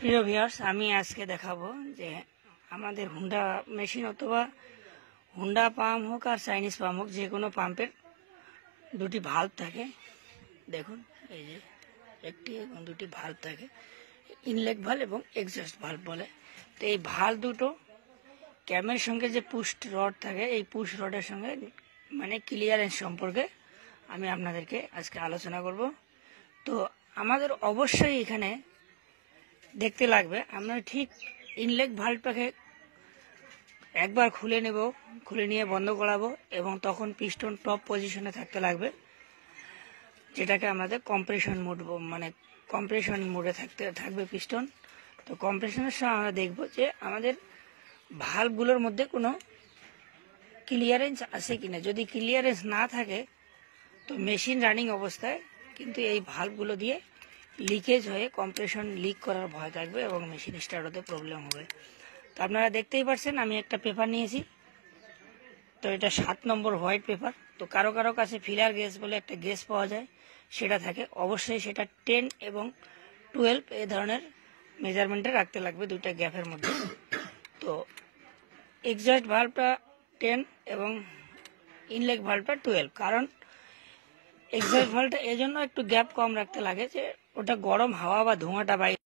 প্রিয় ভিউয়ার্স, আমি আজকে দেখাবো যে আমাদের হুন্ডা মেশিন অথবা হুন্ডা পাম্প হোক আর চাইনিজ পাম্প হোক, যে কোনো পাম্পের দুটি ভাল্ব থাকে। দেখুন, এই যে একটি এবং দুটি ভাল্ব থাকে, ইনলেট ভাল্ব এবং এক্সস্ট ভাল্ব বলে। তো এই ভাল্ব দুটো ক্যামের সঙ্গে যে পুশ রড থাকে, এই পুশ রডের সঙ্গে মানে ক্লিয়ারেন্স সম্পর্কে আমি আপনাদেরকে আজকে আলোচনা করব। তো আমাদের অবশ্যই এখানে দেখতে লাগবে, আমরা ঠিক ইনলেট ভাল্বটাকে একবার খুলে নেব, খুলে নিয়ে বন্ধ করাবো এবং তখন পিস্টন টপ পজিশনে থাকতে লাগবে, যেটাকে আমাদের কম্প্রেশন মোড, মানে কম্প্রেশন মোডে থাকবে পিস্টন। তো কম্প্রেশনের সময় আমরা দেখব যে আমাদের ভাল্বগুলোর মধ্যে কোনো ক্লিয়ারেন্স আছে কিনা। যদি ক্লিয়ারেন্স না থাকে তো মেশিন রানিং অবস্থায় কিন্তু এই ভাল্বগুলো দিয়ে লিকেজ হয়ে কম্প্রেশন লিক করার ভয় থাকবে এবং মেশিন স্টার্ট হতে প্রবলেম হবে। তো আপনারা দেখতেই পাচ্ছেন আমি একটা পেপার নিয়েছি। তো এটা 7 নম্বর হোয়াইট পেপার। তো কারো কারো কাছে ফিলার গেজ বলে একটা গেজ পাওয়া যায়, সেটা থাকে। অবশ্যই সেটা 10 এবং 12 এই ধরনের মেজারমেন্টে রাখতে লাগবে, দুইটা গ্যাপের মধ্যে। তো এক্সস্ট ভাল্বটা 10 এবং ইনলেট ভাল্বটা 12। কারণ এক্সস্ট ভাল্বটা এজন্য একটু গ্যাপ কম রাখতে লাগে যে ওটা গরম হাওয়া বা ধোঁয়াটা বাইরে